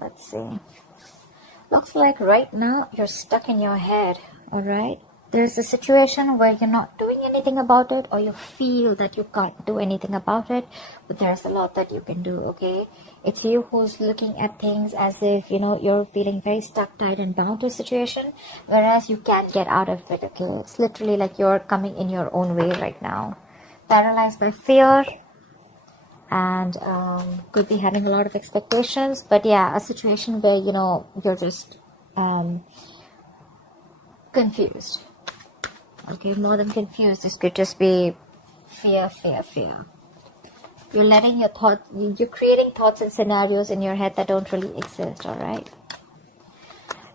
Let's see. Looks like right now you're stuck in your head, alright? There's a situation where you're not doing anything about it, or you feel that you can't do anything about it, but there's a lot that you can do, okay? It's you who's looking at things as if, you're feeling very stuck, tied, and bound to a situation, whereas you can't get out of it, okay? It's literally like you're coming in your own way right now. Paralyzed by fear, and could be having a lot of expectations, but yeah, a situation where, you're just confused. Okay, more than confused. This could just be fear. You're letting your thoughts, you're creating thoughts and scenarios in your head that don't really exist, alright?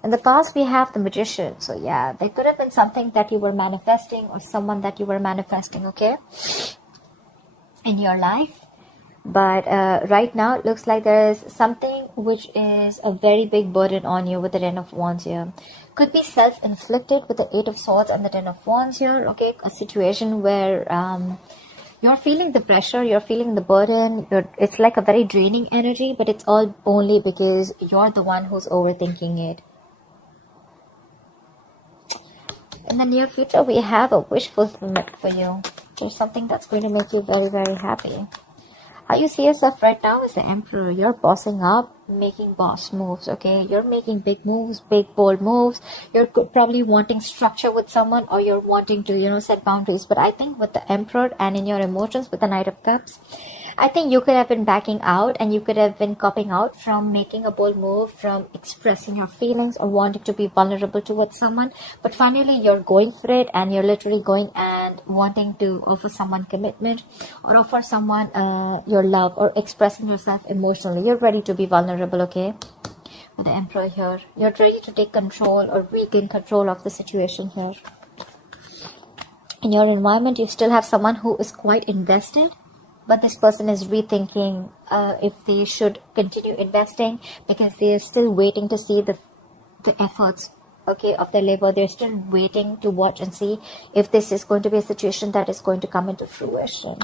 In the past, we have the Magician. So yeah, there could have been something that you were manifesting, or someone that you were manifesting, okay, in your life. But right now, it looks like there is something which is a very big burden on you with the Ten of Wands here. Could be self-inflicted with the Eight of Swords and the Ten of Wands here, okay? A situation where you're feeling the pressure, you're feeling the burden. It's like a very draining energy, but it's all only because you're the one who's overthinking it. In the near future, we have a wish fulfillment for you. There's something that's going to make you very, very happy. How you see yourself right now is the Emperor. You're bossing up, making boss moves, okay? You're making big moves, big bold moves. You're probably wanting structure with someone, or you're wanting to, set boundaries. But I think with the Emperor and in your emotions with the Knight of Cups, I think you could have been backing out, and you could have been copping out from making a bold move, from expressing your feelings or wanting to be vulnerable towards someone. But finally, you're going for it, and you're literally going and wanting to offer someone commitment, or offer someone your love, or expressing yourself emotionally. You're ready to be vulnerable, okay? With the Emperor here, you're ready to take control or regain control of the situation here. In your environment, you still have someone who is quite invested, but this person is rethinking if they should continue investing, because they are still waiting to see the efforts, okay, of their labor. They're still waiting to watch and see if this is going to be a situation that is going to come into fruition.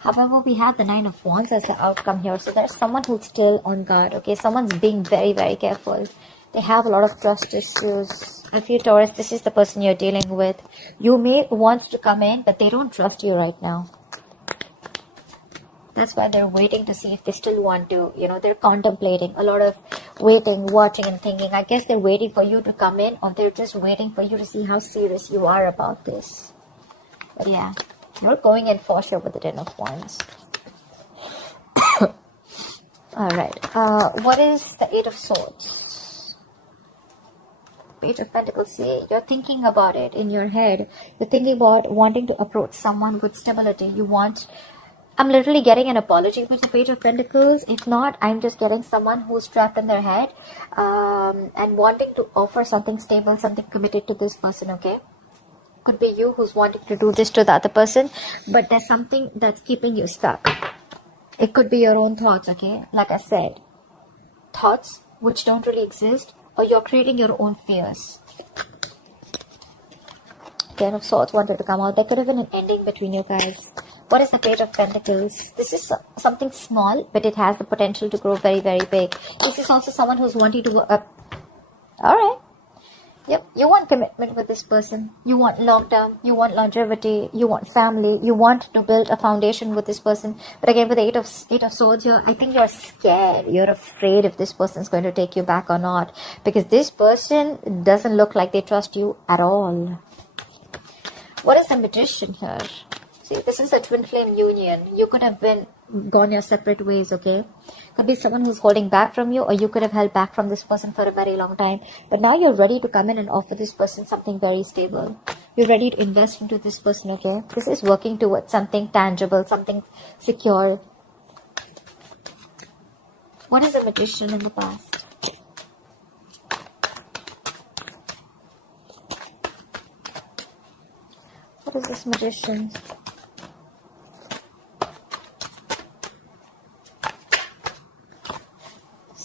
However, we have the Nine of Wands as the outcome here. So there's someone who's still on guard, okay? Someone's being very, very careful. They have a lot of trust issues. I feel, Taurus, this is the person you're dealing with. You may want to come in, but they don't trust you right now. That's why they're waiting to see if they still want to, they're contemplating. A lot of waiting, watching, and thinking. I guess they're waiting for you to come in, or they're just waiting for you to see how serious you are about this. But yeah, you're going in for sure with the Ten of Wands. Alright, what is the Eight of Swords? Page of Pentacles. See, you're thinking about it in your head. You're thinking about wanting to approach someone with stability. I'm literally getting an apology with the Page of Pentacles. If not, I'm just getting someone who's trapped in their head and wanting to offer something stable, something committed to this person, okay? Could be you who's wanting to do this to the other person, but there's something that's keeping you stuck. It could be your own thoughts, okay? Like I said, thoughts which don't really exist, or you're creating your own fears. Ten of Swords wanted to come out. There could have been an ending between you guys. What is the Page of Pentacles? This is something small, but it has the potential to grow very, very big. This is also someone who's wanting to go up. Alright. Yep, you want commitment with this person. You want long-term. You want longevity. You want family. You want to build a foundation with this person. But again, with the Eight of Swords here, I think you're scared. You're afraid if this person is going to take you back or not. Because this person doesn't look like they trust you at all. What is the Magician here? See, this is a twin flame union. You could have gone your separate ways, okay? Could be someone who's holding back from you, or you could have held back from this person for a very long time. But now you're ready to come in and offer this person something very stable. You're ready to invest into this person, okay? This is working towards something tangible, something secure. What is a Magician in the past? What is this Magician?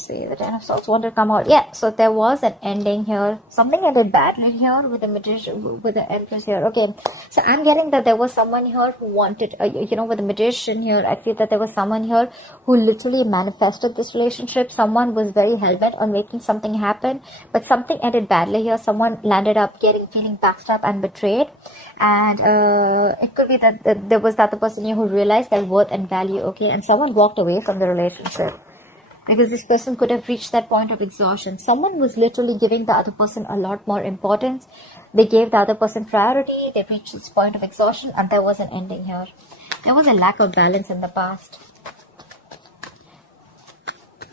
see. The Ten of Swords wanted to come out. Yeah, so there was an ending here. Something ended badly here with the Magician, with the Empress here. Okay, so I'm getting that there was someone here who wanted, you know, with the Magician here, I feel that there was someone here who literally manifested this relationship. Someone was very hell-bent on making something happen, but something ended badly here. Someone landed up feeling backstabbed and betrayed. And it could be that there was the other person here who realized their worth and value, okay, and someone walked away from the relationship because this person could have reached that point of exhaustion. Someone was literally giving the other person a lot more importance. They gave the other person priority. They reached this point of exhaustion, and there was an ending here. There was a lack of balance in the past.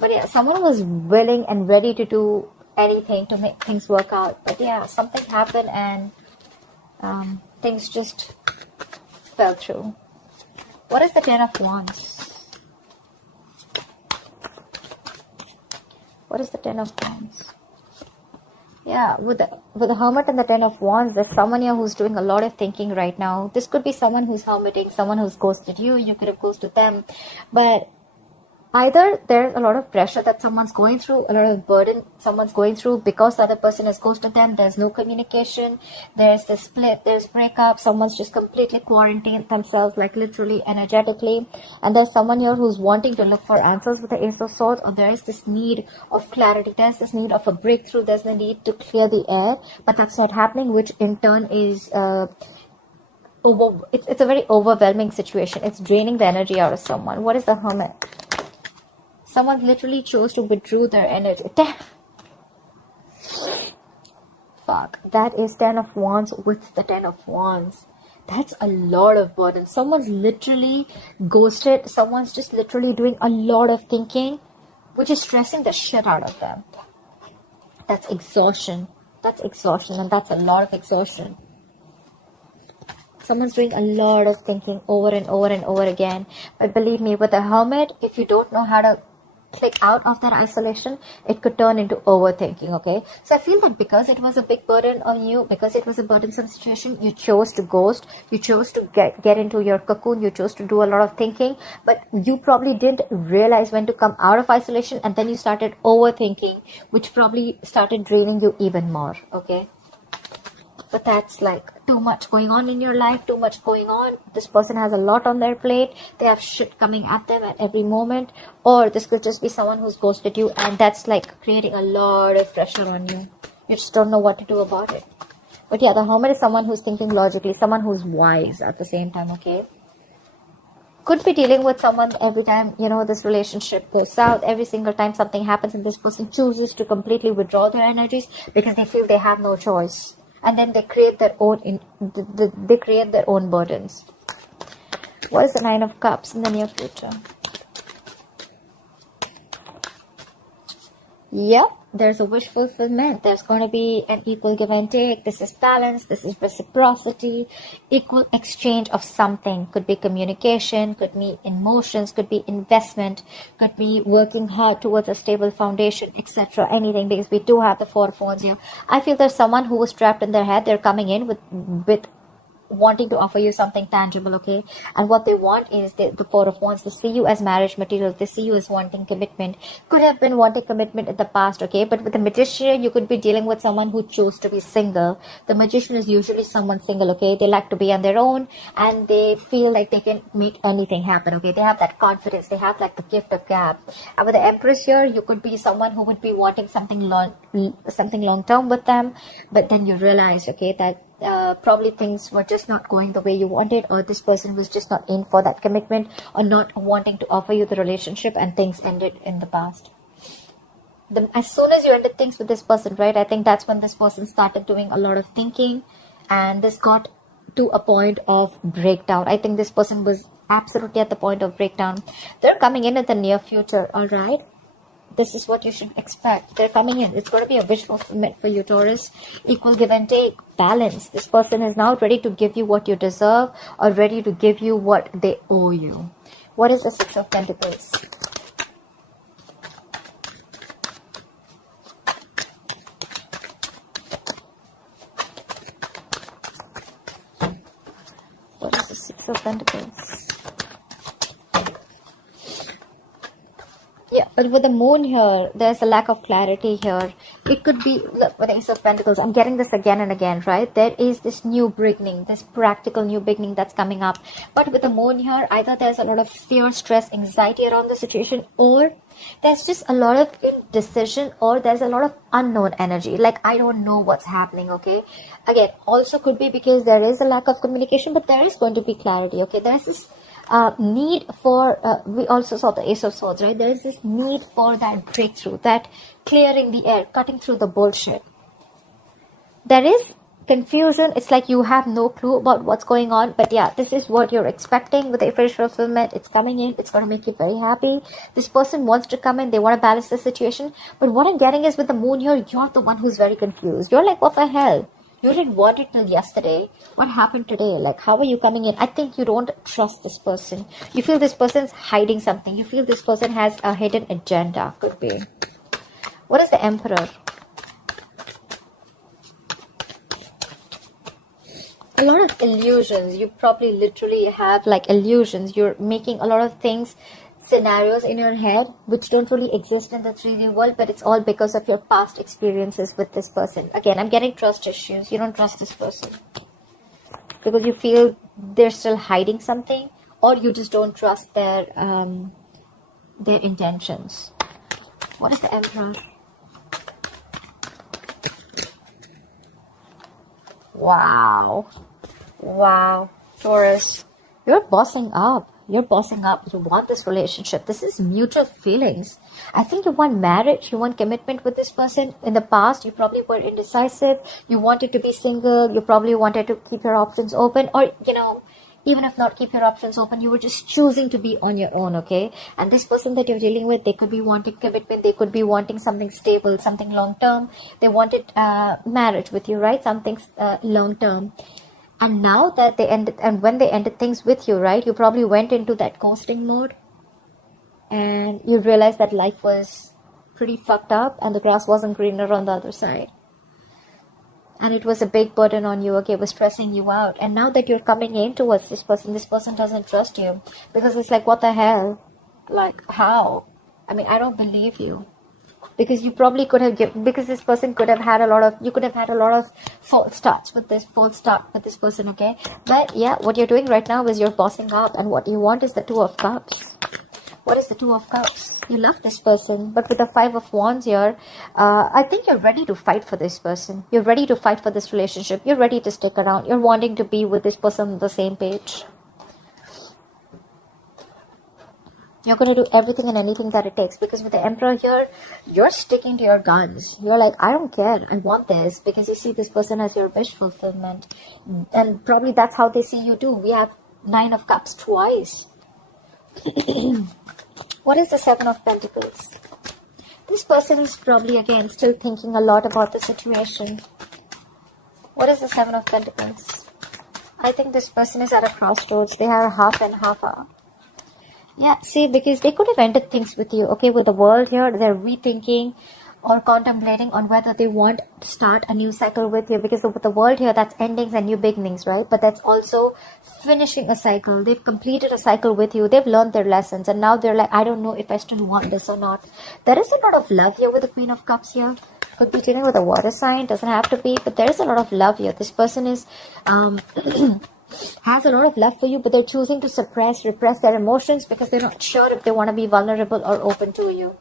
But yeah, someone was willing and ready to do anything to make things work out. But yeah, something happened and things just fell through. What is the Ten of Wands? What is the Ten of Wands? Yeah, with the Hermit and the Ten of Wands, there's someone here who's doing a lot of thinking right now. This could be someone who's hermiting, someone who's ghosted you. You could have ghosted them. But either there's a lot of pressure that someone's going through, a lot of burden someone's going through because the other person has ghosted them. There's no communication. There's the split. There's breakup. Someone's just completely quarantined themselves, like literally, energetically. And there's someone here who's wanting to look for answers with the Ace of Swords, or there is this need of clarity. There's this need of a breakthrough. There's the need to clear the air, but that's not happening, which in turn is it's a very overwhelming situation. It's draining the energy out of someone. What is the Hermit? Someone literally chose to withdraw their energy. Fuck. That is Ten of Wands with the Ten of Wands. That's a lot of burden. Someone's literally ghosted. Someone's just literally doing a lot of thinking, which is stressing the shit out of them. That's exhaustion. That's exhaustion, and that's a lot of exhaustion. Someone's doing a lot of thinking over and over and over again. But believe me, with the Hermit, if you don't know how to click out of that isolation, it could turn into overthinking, okay? So I feel that because it was a big burden on you, because it was a burdensome situation, you chose to ghost, you chose to get into your cocoon, you chose to do a lot of thinking, but you probably didn't realize when to come out of isolation, and then you started overthinking, which probably started draining you even more, okay? But that's like too much going on in your life, too much going on. This person has a lot on their plate. They have shit coming at them at every moment. Or this could just be someone who's ghosted you, and that's like creating a lot of pressure on you. You just don't know what to do about it. But yeah, the Hermit is someone who's thinking logically, someone who's wise at the same time, okay? Could be dealing with someone every time, you know, this relationship goes south. Every single time something happens and this person chooses to completely withdraw their energies because they feel they have no choice. And then they create their own they create their own burdens. What is the Nine of Cups in the near future? Yep, there's a wish fulfillment. There's going to be an equal give and take. This is balance. This is reciprocity. Equal exchange of something. Could be communication, could be emotions, could be investment, could be working hard towards a stable foundation, etc. Anything, because we do have the Four of Wands here. I feel there's someone who was trapped in their head. They're coming in with wanting to offer you something tangible, okay? And what they want is the Four of Wands. They see you as marriage material. They see you as wanting commitment. Could have been wanting commitment in the past, okay? But with the Magician, you could be dealing with someone who chose to be single. The Magician is usually someone single, okay? They like to be on their own, and they feel like they can make anything happen, okay? They have that confidence. They have like the gift of gab. And with the Empress here, you could be someone who would be wanting something long term with them, but then you realize, okay, that probably things were just not going the way you wanted, or this person was just not in for that commitment, or not wanting to offer you the relationship, and things ended in the past. As soon as you ended things with this person, right, I think that's when this person started doing a lot of thinking, and this got to a point of breakdown. I think this person was absolutely at the point of breakdown. They're coming in the near future, all right? This is what you should expect. They're coming in. It's going to be a wish fulfillment for you, Taurus. Equal give and take. Balance. This person is now ready to give you what you deserve, or ready to give you what they owe you. What is the Six of Pentacles? What is the Six of Pentacles? Yeah. But with the moon here, there's a lack of clarity here. It could be, look, with the Ace of Pentacles, I'm getting this again and again, right? There is this new beginning, this practical new beginning that's coming up. But with the moon here, either there's a lot of fear, stress, anxiety around the situation, or there's just a lot of indecision, or there's a lot of unknown energy. Like, I don't know what's happening, okay? Again, also could be because there is a lack of communication, but there is going to be clarity, okay? There's this need for, we also saw the Ace of Swords, right? There is this need for that breakthrough, that clearing the air, cutting through the bullshit. There is confusion. It's like you have no clue about what's going on, but yeah, this is what you're expecting with the official fulfillment. It's coming in. It's going to make you very happy. This person wants to come in. They want to balance the situation, but what I'm getting is with the moon here, you're the one who's very confused. You're like, what the hell? You didn't want it till yesterday. What happened today? Like, how are you coming in? I think you don't trust this person. You feel this person's hiding something. You feel this person has a hidden agenda. Could be. What is the Emperor? A lot of illusions. You probably literally have like illusions. You're making a lot of things, scenarios in your head which don't really exist in the 3D world, but it's all because of your past experiences with this person. Again, I'm getting trust issues. You don't trust this person because you feel they're still hiding something, or you just don't trust their intentions. What is the Emperor? Wow. Wow. Taurus, you're bossing up. You're bossing up. You want this relationship. This is mutual feelings. I think you want marriage. You want commitment with this person. In the past, you probably were indecisive. You wanted to be single. You probably wanted to keep your options open. Or, you know, even if not keep your options open, you were just choosing to be on your own, okay? And this person that you're dealing with, they could be wanting commitment. They could be wanting something stable, something long-term. They wanted marriage with you, right? Something long-term. And now that they ended, and when they ended things with you, right, you probably went into that ghosting mode and you realized that life was pretty fucked up and the grass wasn't greener on the other side. And it was a big burden on you, okay, it was stressing you out. And now that you're coming in towards this person doesn't trust you because it's like, what the hell? Like, how? I mean, I don't believe you. Because you probably could have given, because this person could have had a lot of, you could have had a lot of false start with this person, okay? But yeah, what you're doing right now is you're bossing up, and what you want is the Two of Cups. What is the Two of Cups? You love this person, but with the Five of Wands here, I think you're ready to fight for this person. You're ready to fight for this relationship. You're ready to stick around. You're wanting to be with this person on the same page. You're going to do everything and anything that it takes, because with the Emperor here, you're sticking to your guns. You're like, I don't care. I want this, because you see this person as your wish fulfillment. And probably that's how they see you too. We have Nine of Cups twice. What is the Seven of Pentacles? This person is probably, again, still thinking a lot about the situation. What is the Seven of Pentacles? I think this person is at a crossroads. They have half and half up. Yeah, see, because they could have ended things with you, okay? With the World here, they're rethinking or contemplating on whether they want to start a new cycle with you. Because with the World here, that's endings and new beginnings, right? But that's also finishing a cycle. They've completed a cycle with you. They've learned their lessons. And now they're like, I don't know if I still want this or not. There is a lot of love here with the Queen of Cups here. Could be dealing with a water sign. Doesn't have to be. But there is a lot of love here. This person is... has a lot of love for you, but they're choosing to repress their emotions because they're not sure if they want to be vulnerable or open to you.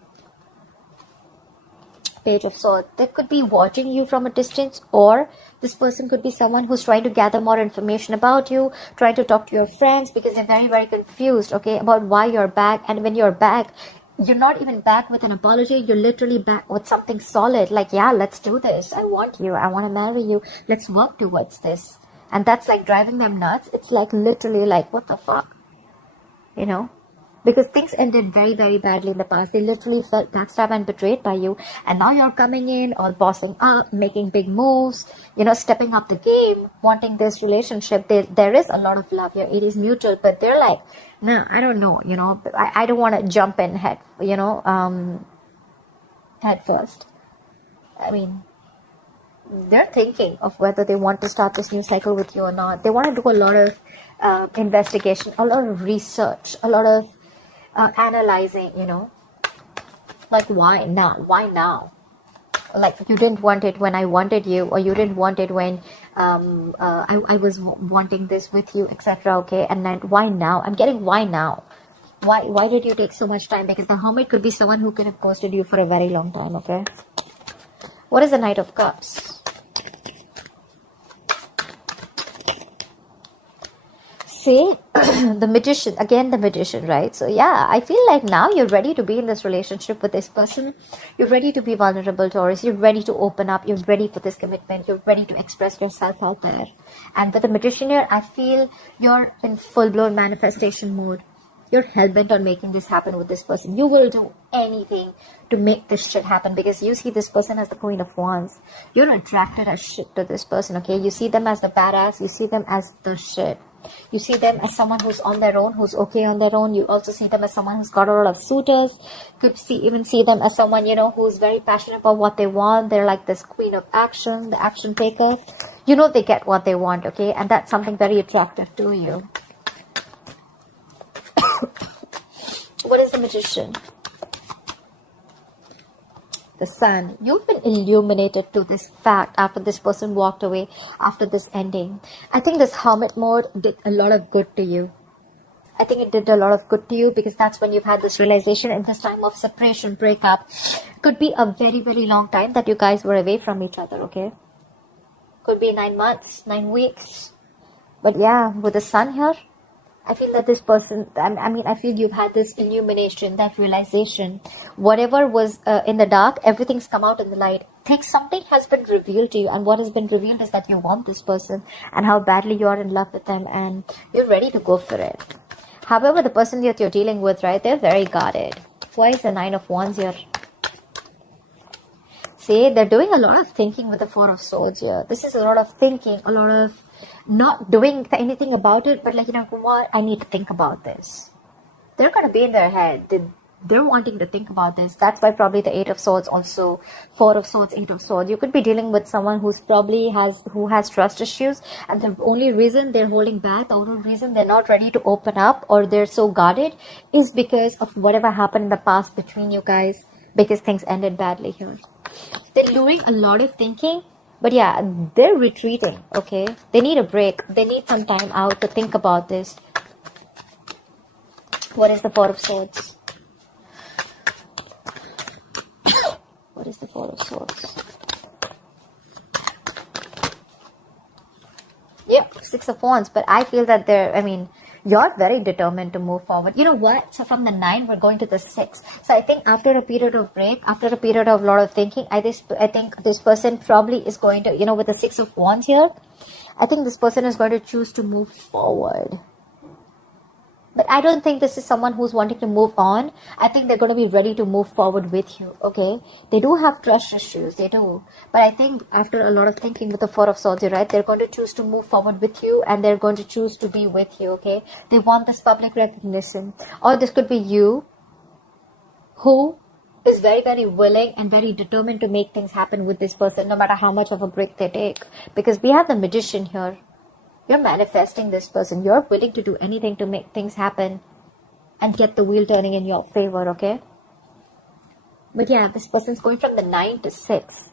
Page of Swords. They could be watching you from a distance, or this person could be someone who's trying to gather more information about you, trying to talk to your friends because they're very, very confused, okay, about why you're back. And when you're back, you're not even back with an apology. You're literally back with something solid, like, yeah, let's do this. I want you. I want to marry you. Let's work towards this. And that's like driving them nuts. It's like literally like, what the fuck? You know? Because things ended very, very badly in the past. They literally felt backstabbed and betrayed by you. And now you're coming in, all bossing up, making big moves, you know, stepping up the game, wanting this relationship. There is a lot of love here. It is mutual, but they're like, no, I don't know, you know. I don't want to jump in head first. I mean... they're thinking of whether they want to start this new cycle with you or not. They want to do a lot of investigation, a lot of research, a lot of analyzing, you know. Like, why now? Why now? Like, you didn't want it when I wanted you, or you didn't want it when I was wanting this with you, etc. Okay, and then why now? I'm getting why now. Why did you take so much time? Because the Hermit could be someone who could have ghosted you for a very long time. Okay, what is the Knight of Cups? See, the Magician, again the Magician, right? So yeah, I feel like now you're ready to be in this relationship with this person. You're ready to be vulnerable, Taurus. You're ready to open up. You're ready for this commitment. You're ready to express yourself out there. And with the Magician here, I feel you're in full-blown manifestation mode. You're hell-bent on making this happen with this person. You will do anything to make this shit happen, because you see this person as the Queen of Wands. You're attracted as shit to this person, okay? You see them as the badass. You see them as the shit. You see them as someone who's on their own, who's okay on their own. You also see them as someone who's got a lot of suitors. Could even see them as someone, you know, who's very passionate about what they want. They're like this queen of action, the action taker. You know they get what they want, okay? And that's something very attractive to you. What is the Magician? The Sun. You've been illuminated to this fact after this person walked away, after this ending. I think this Hermit mode did a lot of good to you. I think it did a lot of good to you, because that's when you've had this realization in this time of separation, breakup. Could be a very, very long time that you guys were away from each other, okay? Could be 9 months, 9 weeks. But yeah, with the Sun here, I feel that this person, I feel you've had this illumination, that realization. Whatever was in the dark, everything's come out in the light. Think something has been revealed to you, and what has been revealed is that you want this person and how badly you are in love with them, and you're ready to go for it. However, the person that you're dealing with, right, they're very guarded. Why is the Nine of Wands here? See, they're doing a lot of thinking with the Four of Swords here. This is a lot of thinking, a lot of not doing anything about it, but like, you know what, I need to think about this. They're going to be in their head. They're wanting to think about this. That's why probably the Eight of Swords, also Four of Swords, Eight of Swords. You could be dealing with someone who has trust issues, and the only reason they're holding back, the only reason they're not ready to open up, or they're so guarded, is because of whatever happened in the past between you guys, because things ended badly here. They're doing a lot of thinking. But yeah, they're retreating, okay? They need a break. They need some time out to think about this. What is the Four of Swords? What is the Four of Swords? Yep, Six of Wands. But I feel that you're very determined to move forward. You know what? So from the 9, we're going to the 6. So I think after a period of break, after a period of a lot of thinking, I think this person probably is going to, you know, with the 6 of Wands here, I think this person is going to choose to move forward. But I don't think this is someone who's wanting to move on. I think they're going to be ready to move forward with you, okay? They do have trust issues, they do. But I think after a lot of thinking with the Four of Swords, right, they're going to choose to move forward with you, and they're going to choose to be with you, okay? They want this public recognition. Or this could be you, who is very, very willing and very determined to make things happen with this person, no matter how much of a break they take. Because we have the Magician here. You're manifesting this person. You're willing to do anything to make things happen and get the wheel turning in your favor, okay? But yeah, this person's going from the 9 to 6.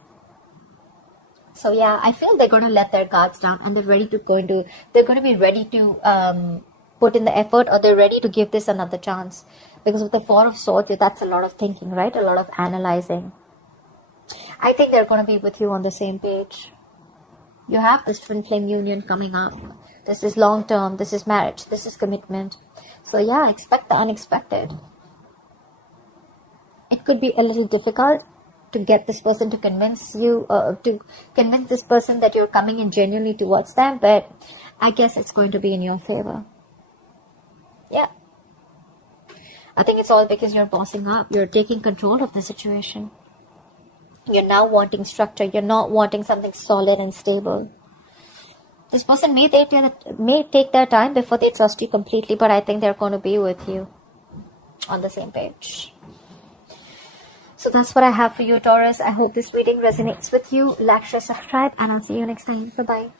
So yeah, I feel they're going to let their guards down, and they're going to be ready to put in the effort, or they're ready to give this another chance. Because with the Four of Swords, that's a lot of thinking, right? A lot of analyzing. I think they're going to be with you on the same page. You have this twin flame union coming up. This is long term. This is marriage. This is commitment. So yeah, expect the unexpected. It could be a little difficult to get this person to convince you, to convince this person that you're coming in genuinely towards them. But I guess it's going to be in your favor. Yeah. I think it's all because you're bossing up. You're taking control of the situation. You're now wanting structure. You're not wanting something solid and stable. This person may take their time before they trust you completely, but I think they're going to be with you on the same page. So that's what I have for you, Taurus. I hope this reading resonates with you. Like, share, subscribe, and I'll see you next time. Bye-bye.